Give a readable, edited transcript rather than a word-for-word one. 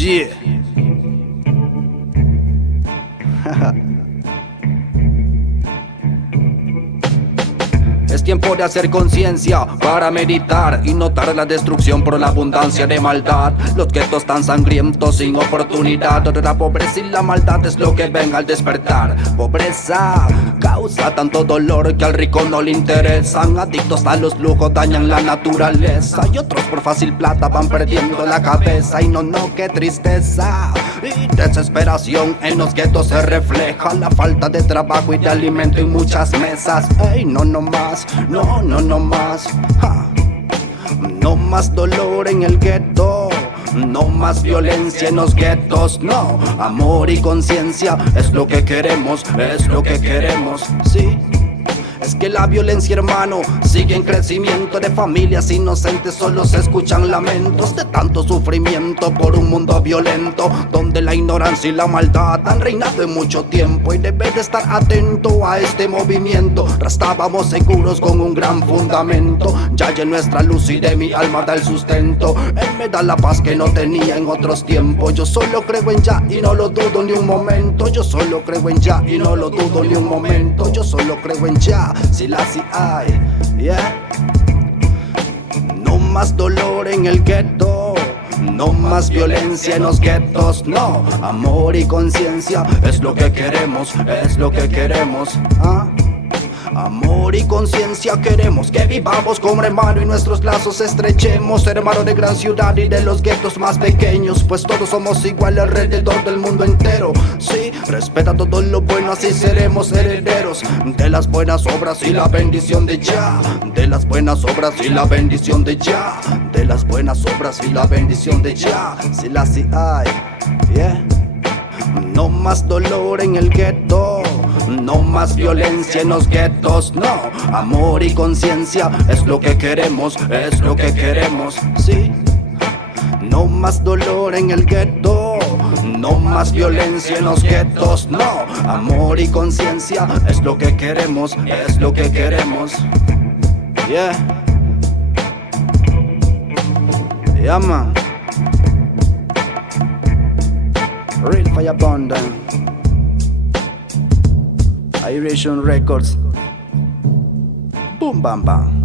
Yeah. Es tiempo de hacer conciencia para meditar y notar la destrucción por la abundancia de maldad. Los guetos tan sangrientos sin oportunidad, donde la pobreza y la maldad es lo que ven al despertar. Pobreza causa tanto dolor que al rico no le interesan. Adictos a los lujos dañan la naturaleza y otros por fácil plata van perdiendo la cabeza. Y no, qué tristeza y desesperación en los guetos se refleja. La falta de trabajo y de alimento en muchas mesas. Ey, no más. No más. No más dolor en el gueto. No más violencia en los guetos. No, amor y conciencia es lo que queremos, es lo que queremos. Sí. Es que la violencia, hermano, sigue en crecimiento. De familias inocentes solo se escuchan lamentos de tanto sufrimiento por un mundo violento, donde la ignorancia y la maldad han reinado en mucho tiempo. Y debes de estar atento a este movimiento. Estábamos seguros con un gran fundamento. Ya en nuestra luz y de mi alma da el sustento. Él me da la paz que no tenía en otros tiempos. Yo solo creo en ya y no lo dudo ni un momento. Yo solo creo en ya y no lo dudo ni un momento. Yo solo creo en ya. Si la si hay, yeah. No más dolor en el gueto. No más violencia en los guetos. No, amor y conciencia es lo que queremos, es lo que queremos. Amor y conciencia queremos que vivamos como hermano y nuestros lazos estrechemos. Hermano de gran ciudad y de los guetos más pequeños, pues todos somos iguales alrededor del mundo entero. Sí, respeta todo lo bueno, así seremos herederos de las buenas obras y la bendición de ya. De las buenas obras y la bendición de ya. De las buenas obras y la bendición de ya. Si la si hay, yeah. No más dolor en el gueto. No más violencia en los guetos. No, amor y conciencia es lo que queremos, es lo que queremos. Sí. No más dolor en el gueto. No más violencia en los guetos. No, amor y conciencia es lo que queremos, es lo que queremos. Yeah. Yeah, man. Real Fire Abundant. Iration Records. Boom bam bam.